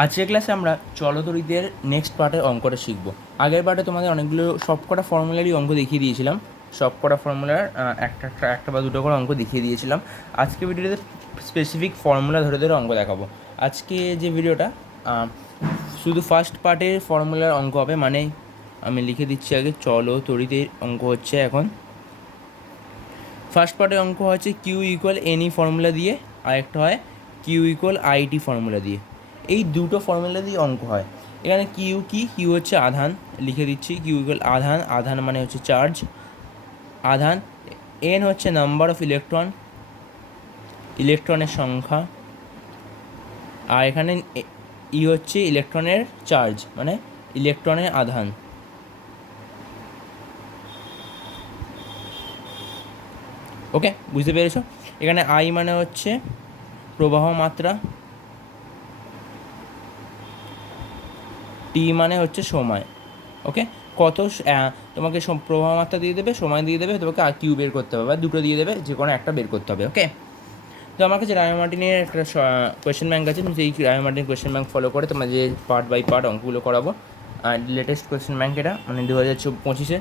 আজকের ক্লাসে আমরা চলতরিতের নেক্সট পার্টের অঙ্কটা শিখব। আগের পার্টে তোমাদের অনেকগুলো সবকটা ফর্মুলারই অঙ্ক দেখিয়ে দিয়েছিলাম। সবকটা ফর্মুলার একটা একটা একটা বা দুটো করে অঙ্ক দেখিয়ে দিয়েছিলাম। আজকে ভিডিওতে স্পেসিফিক ফর্মুলা ধরে ধরে অঙ্ক দেখাবো। আজকে যে ভিডিওটা শুধু ফার্স্ট পার্টের ফর্মুলার অঙ্ক হবে মানে আমি লিখে দিচ্ছি আগে চলো তরিতে অঙ্ক হচ্ছে এখন। ফার্স্ট পার্টের অঙ্ক হচ্ছে কিউ ইকুয়াল এনি ফর্মুলা দিয়ে আর একটা হয় কিউ ইকুয়াল আইটি ফর্মুলা দিয়ে। এই দুটো ফর্মুলা দিয়ে অঙ্ক হয়। এখানে কিউ কি? কিউ হচ্ছে আধান, লিখে দিচ্ছি। কিউ ইকুয়াল আধান আধান মানে হচ্ছে চার্জ আধান এন হচ্ছে নাম্বার অফ ইলেকট্রন ইলেকট্রনের সংখ্যা। আর এখানে ই হচ্ছে ইলেকট্রনের চার্জ মানে ইলেকট্রনের আধান। ওকে বুঝতে পেরেছ? এখানে আই মানে হচ্ছে প্রবাহ মাত্রা। টি মানে হচ্ছে সময় ওকে কত তোমাকে প্রবাহ মাত্রা দিয়ে দেবে, সময় দিয়ে দেবে, তোমাকে আর কিউ বের করতে হবে বা দুটো দিয়ে দেবে, যে কোনো একটা বের করতে হবে ওকে তো আমার কাছে রায় মার্টিনের একটা কোয়েশ্চেন ব্যাংক আছে সেই Ray Martin question bank follow করে তোমার যে পার্ট বাই পার্ট অঙ্কগুলো করাবো। আর লেটেস্ট কোয়েশ্চেন ব্যাংক এটা মানে দু হাজার পঁচিশে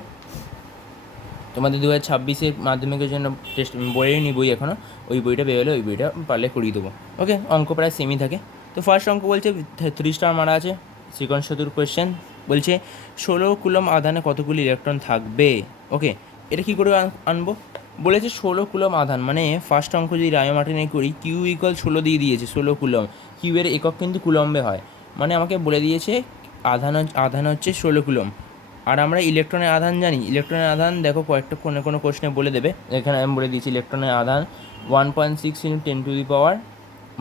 তোমাদের দু হাজার ছাব্বিশে মাধ্যমিকের জন্য টেস্ট বইয়ে নি বই এখনও ওই বইটা বেরোলে ওই বইটা পারলে করিয়ে দেবো ওকে অঙ্ক প্রায় সেমই থাকে। তো ফার্স্ট অঙ্ক বলছে থ্রি স্টার মারা আছে। সেকেন্ড চতুর কোয়েশ্চেন বলছে, ষোলো কুলম আধানে কতগুলি ইলেকট্রন থাকবে? ওকে এটা কী করে আন- আনব? বলেছে, ষোলো কুলম আধান মানে ফার্স্ট অঙ্ক যদি রায় মার্টিনে করি কিউ ইকুয়াল ষোলো দিয়ে দিয়েছে, ষোলো কুলম। কিউ এর একক কিন্তু কুলম্বে হয়। মানে আমাকে বলে দিয়েছে, আধান আধান হচ্ছে ষোলো কুলম। আর আমরা ইলেকট্রনের আধান জানি। ইলেকট্রনের আধান, দেখো কয়েকটা কোনো কোনো কোশ্চেনে বলে দেবে। এখানে আমি বলে দিয়েছি ইলেকট্রনের আধান one point six into ten to the power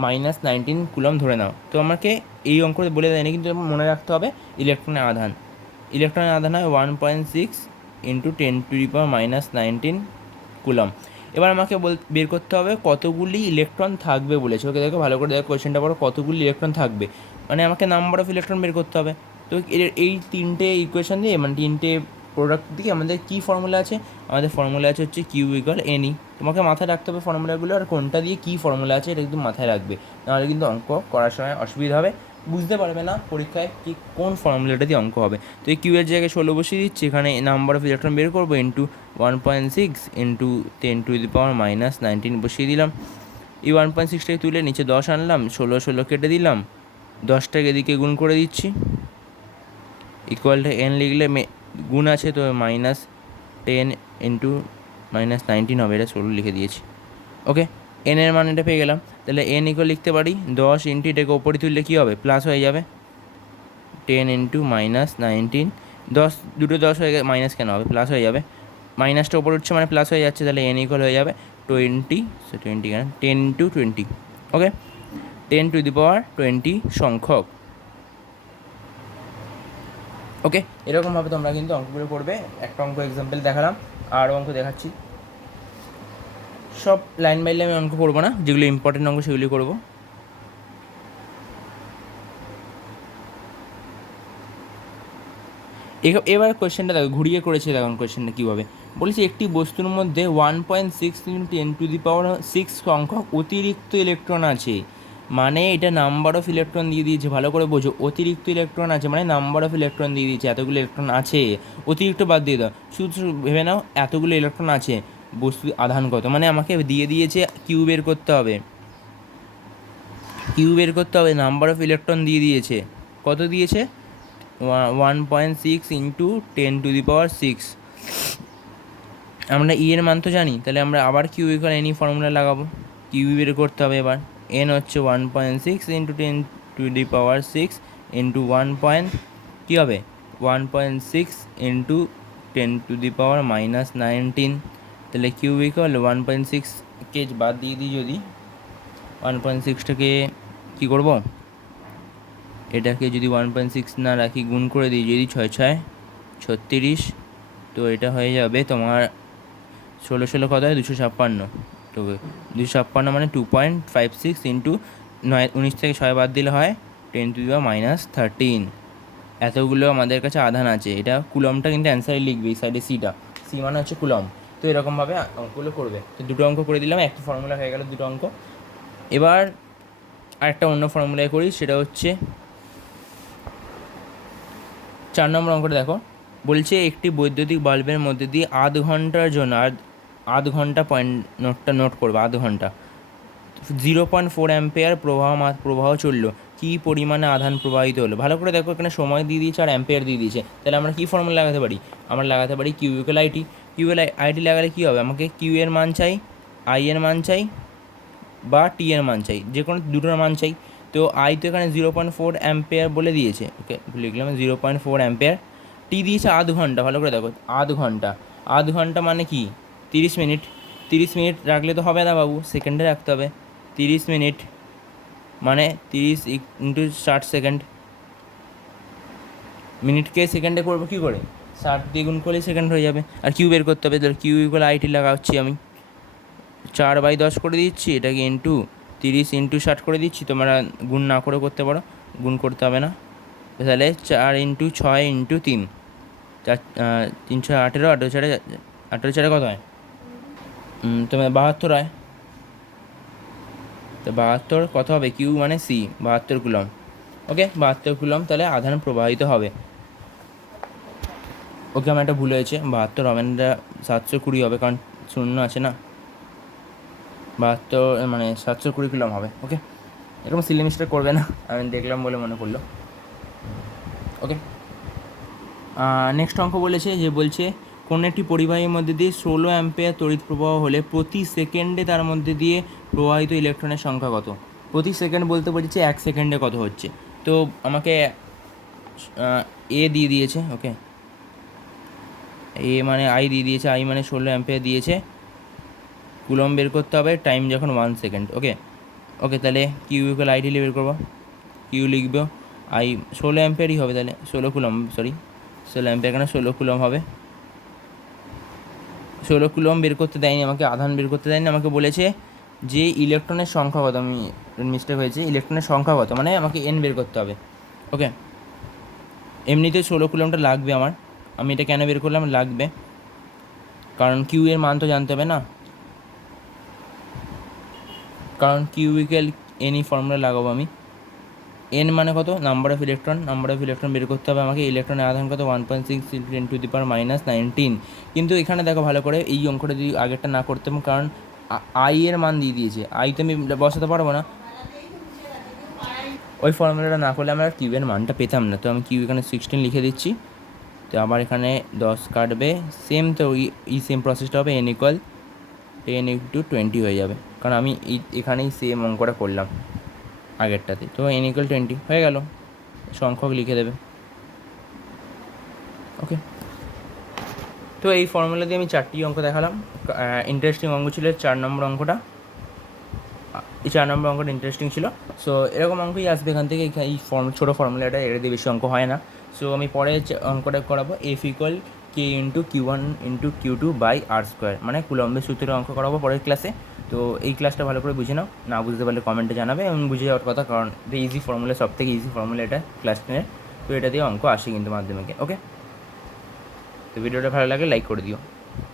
minus nineteen coulomb ধরে নাও। তো আমাকে এই অঙ্ক বলে দেয়নি, কিন্তু মনে রাখতে হবে ইলেকট্রনের আধান। ইলেকট্রনের আধান হয় one point six into ten to the power minus nineteen coulomb এবার আমাকে বল, বের করতে হবে কতগুলি ইলেকট্রন থাকবে বলেছে। ওকে দেখো, ভালো করে দেখো কোয়েশ্চেনটা পড়ো, কতগুলি ইলেকট্রন থাকবে। মানে আমাকে নাম্বার অফ ইলেকট্রন বের করতে হবে। তো এই তিনটে ইকুয়েশন দিয়ে মানে তিনটে প্রোডাক্ট দিয়ে আমাদের কী ফর্মুলা আছে? আমাদের ফর্মুলা আছে হচ্ছে কিউ ইকুয়াল এনি তোমাকে মাথায় রাখতে হবে ফর্মুলাগুলো আর কোনটা দিয়ে কী ফর্মুলা আছে এটা কিন্তু মাথায় রাখবে। নাহলে কিন্তু অঙ্ক করার সময় অসুবিধা হবে। বুঝতে পারবে না পরীক্ষায় কি কোন ফর্মুলাটা দিয়ে অঙ্ক হবে। তো এই কিউ এর জায়গায় ষোলো বসিয়ে দিচ্ছি, এখানে নাম্বার অফ ইলেকট্রন বের করব into one point six into ten to the power minus nineteen বসিয়ে দিলাম। এই ওয়ান পয়েন্ট সিক্সটাকে তুলে নিচে দশ আনলাম, ষোলো ষোলো কেটে দিলাম, দশটাকে এদিকে গুণ করে দিচ্ছি। ইকুয়ালটা এন লিখলে মে- গুণ আছে তো minus ten into minus nineteen হবে, এটা ষোলো লিখে দিয়েছি। ওকে এন এর মান এটা পেয়ে গেলাম। তাহলে এন ইকুয়াল লিখতে পারি, দশ ইন্টু এটাকে ওপরে তুললে কী হবে? প্লাস হয়ে যাবে। টেন ইন্টু মাইনাস নাইনটিন দশ, দুটো দশ হয়ে গেলে মাইনাস কেন হবে? প্লাস হয়ে যাবে। মাইনাসটা ওপরে উঠছে মানে প্লাস হয়ে যাচ্ছে, তাহলে এন ইকুয়াল হয়ে যাবে টোয়েন্টি সে টোয়েন্টি কেন? Ten into twenty okay ten to the power twenty সংখ্যক। ওকে, এরকমভাবে তোমরা কিন্তু অঙ্কগুলো করবে। একটা অঙ্ক এক্সাম্পল দেখালাম, আরও অঙ্ক দেখাচ্ছি। সব লাইন বাই লাইন অঙ্ক করব না, যেগুলো ইম্পর্টেন্ট অঙ্ক সেগুলি করব। এবার কোয়েশ্চেনটা দেখো, ঘুরিয়ে করেছে দেখুন কোয়েশ্চেনটা কীভাবে। বলেছে, একটি বস্তুর মধ্যে one point six ten to the power six সংখ্যক অতিরিক্ত ইলেকট্রন আছে। মানে এটা নাম্বার অফ ইলেকট্রন দিয়ে দিয়েছে, ভালো করে বোঝো। অতিরিক্ত ইলেকট্রন আছে মানে নাম্বার অফ ইলেকট্রন দিয়ে দিয়েছে, এতগুলো ইলেকট্রন আছে। অতিরিক্ত বাদ দিয়ে দাও। শুধু ভেবে নাও, এতগুলো ইলেকট্রন আছে। বস্তু আধান কত? মানে আমাকে দিয়ে দিয়েছে, কিউ বের করতে হবে। কিউ বের করতে হবে নাম্বার অফ ইলেকট্রন দিয়ে দিয়েছে। কত দিয়েছে? One point six into ten to the power six আমরা ই এর মান তো জানি, তাহলে আমরা আবার Q equal N E formula লাগাবো। কিউ বের করতে হবে এবার। এন হচ্ছে one point six into ten to the power six into one point কী হবে? One point six into ten to the power minus nineteen তাহলে Q equal one point six কে বাদ দিয়ে দিই যদি ওয়ান পয়েন্ট সিক্সটাকে কী করব? এটাকে যদি ওয়ান পয়েন্ট সিক্স না রাখি, গুণ করে দিই যদি ছয় ছয়, ছত্রিশ। তো এটা হয়ে যাবে তোমার ষোলো ষোলো কত হয়? দুশো ছাপ্পান্ন। তো দুশো ছাপ্পান্ন মানে two point five six into নয়, উনিশ থেকে ছয় বাদ দিলে হয় ten to the minus thirteen এতগুলো আমাদের কাছে আধান আছে। এটা কুলমটা কিন্তু অ্যান্সারে লিখবে, এই সাইডে সিটা সি মানে হচ্ছে কুলম। তো এরকমভাবে অঙ্কগুলো করবে। তো দুটো অঙ্ক করে দিলাম, একটা ফর্মুলা হয়ে গেল দুটো অঙ্ক। এবার আরেকটা অন্য ফর্মুলায় করি, সেটা হচ্ছে চার নম্বর অঙ্কটা দেখো। বলছে একটি বৈদ্যুতিক বাল্বের মধ্যে দিয়ে আধ ঘণ্টার জন্য, আর আধ ঘণ্টা পয়েন্ট নোটটা নোট করবে, আধ ঘণ্টা। জিরো পয়েন্ট ফোর অ্যাম্পেয়ার প্রবাহ প্রবাহ চলল। কী পরিমাণে আধান প্রবাহিত হলো? ভালো করে দেখো, এখানে সময় দিয়ে দিয়েছে আর অ্যাম্পেয়ার দিয়ে দিয়েছে। তাহলে আমরা কী ফর্মুলা লাগাতে পারি? আমরা লাগাতে পারি Q equal IT Q IT লাগালে কী হবে? আমাকে কিউ এর মান চাই আই এর মান চাই, বা টি এর মান চাই, যে কোনো দুটোর মান চাই। তো আই তো এখানে জিরো পয়েন্ট ফোর অ্যাম্পেয়ার বলে দিয়েছে। ওকে লিখলাম zero point four ampere T দিয়েছে আধ ঘণ্টা, ভালো করে দেখো, আধ ঘণ্টা। আধ ঘণ্টা মানে কি? তিরিশ মিনিট তিরিশ মিনিট রাখলে তো হবে না বাবু সেকেন্ডে রাখতে হবে। তিরিশ মিনিট মানে তিরিশ ইন্টু ষাট সেকেন্ড মিনিটকে সেকেন্ডে করব, কী করে? ষাট দিয়ে গুণ করলে সেকেন্ড হয়ে যাবে। আর কিউ বের করতে হবে তাহলে কিউ ইকুয়াল আইটি লাগাচ্ছি আমি। চার বাই দশ করে দিচ্ছি, এটাকে ইন্টু তিরিশ ইন্টু ষাট করে দিচ্ছি, তোমরা গুণ না করে করতে পারো, গুণ করতে হবে না। তাহলে চার ইন্টু ছয় ইন্টু তিন। চার তিনশো আঠেরো আঠেরো চারে আঠেরো চারে কত হয়? তোমার বাহাত্তর হয় তো বাহাত্তর কত হবে? কিউ মানে সি বাহাত্তর কুলম ওকে বাহাত্তর কুলম তাহলে আধান প্রবাহিত হবে। ওকে আমার একটা ভুল হয়েছে। বাহাত্তর হবে না, সাতশো কুড়ি হবে, কারণ শূন্য আছে না। বাহাত্তর মানে সাতশো কুড়ি কিলোম হবে। ওকে এরকম সিলি মিস্টেক করবে না। আমি দেখলাম বলে মনে পড়ল ওকে নেক্সট অঙ্ক বলেছে যে বলছে কোনো একটি পরিবাহীর মধ্যে দিয়ে ষোলো অ্যাম্পেয়ার তড়িৎ প্রবাহ হলে প্রতি সেকেন্ডে তার মধ্যে দিয়ে প্রবাহিত ইলেকট্রনের সংখ্যা কত? প্রতি সেকেন্ড বলতে বলছে এক সেকেন্ডে কত হচ্ছে। তো আমাকে এ দিয়ে দিয়েছে ওকে এ মানে আই দিয়ে দিয়েছে আই মানে ষোলো অ্যাম্পেয়ার দিয়েছে। কুলম বের করতে হবে টাইম যখন ওয়ান সেকেন্ড ওকে ওকে তাহলে কিউ ইকুয়াল আইডি বের করব। কিউ লিখব আই ষোলো অ্যাম্পেয়ারই হবে তাহলে, ষোলো কুলম সরি ষোলো অ্যাম্পেয়ার কেন ষোলো কুলম হবে? ষোলো কুলম বের করতে দেয়নি, আমাকে আধান বের করতে দেয়নি, আমাকে বলেছে যে ইলেকট্রনের সংখ্যা কত, আমি মিস্টেক হয়েছে ইলেকট্রনের সংখ্যা কত মানে আমাকে এন বের করতে হবে ওকে এমনিতে ষোলো কুলমটা লাগবে আমার, আমি এটা কেন বের করলাম? লাগবে, কারণ কিউ এর মান তো জানতে হবে না, কারণ কিউবিক্যাল এনই ফর্মুলা লাগাবো আমি। এন মানে কত? Number of electron number of electron বের করতে হবে আমাকে। ইলেকট্রনের আধান কত? One point six ten to the power minus nineteen কিন্তু এখানে দেখো ভালো করে, এই অঙ্কটা যদি আগেরটা না করতাম, কারণ আই এর মান দিয়ে দিয়েছে। আই তো আমি বসাতে পারব না। ওই ফর্মুলাটা না করলে আমরা কিউবের মানটা পেতাম না। তো আমি কিউ এখানে সিক্সটিন লিখে দিচ্ছি। তো আবার এখানে দশ কাটবে। সেম তো ওই, এই সেম প্রসেসটা হবে N equal ten into twenty হয়ে যাবে। কারণ আমি এখানেই সেম অঙ্কটা করলাম। আগেরটাতে। তো এন ইকুয়াল টোয়েন্টি হয়ে গেল। সংখ্যক লিখে দেবে। ওকে তো এই ফর্মুলা দিয়ে আমি চারটি অঙ্ক দেখালাম। ইন্টারেস্টিং অঙ্ক ছিল, চার নম্বর অঙ্কটা। এই চার নম্বর অঙ্কটা ইন্টারেস্টিং ছিল। সো এরকম অঙ্কই আসবে এখান থেকে। এই ফর্ম ছোটো ফর্মুলাটা এর দিয়ে বেশি অঙ্ক হয় না। সো আমি পরে অঙ্কটা করাবো F equal K into Q one into Q two by R square মানে কুলম্বের সূত্রের অঙ্ক করাবো পরের ক্লাসে তো এই ক্লাসটা ভালো করে বুঝে নাও। না বুঝতে পারলে কমেন্টে জানাবে এবং বুঝে যাওয়ার কথা, কারণ এটা ইজি ফর্মুলা সব থেকে ইজি ফর্মুলা এটা ক্লাস টেনের তো এটা দিয়ে অঙ্ক আসে কিন্তু মাধ্যমিকে ওকে তো ভিডিওটা ভালো লাগে লাইক করে দিও।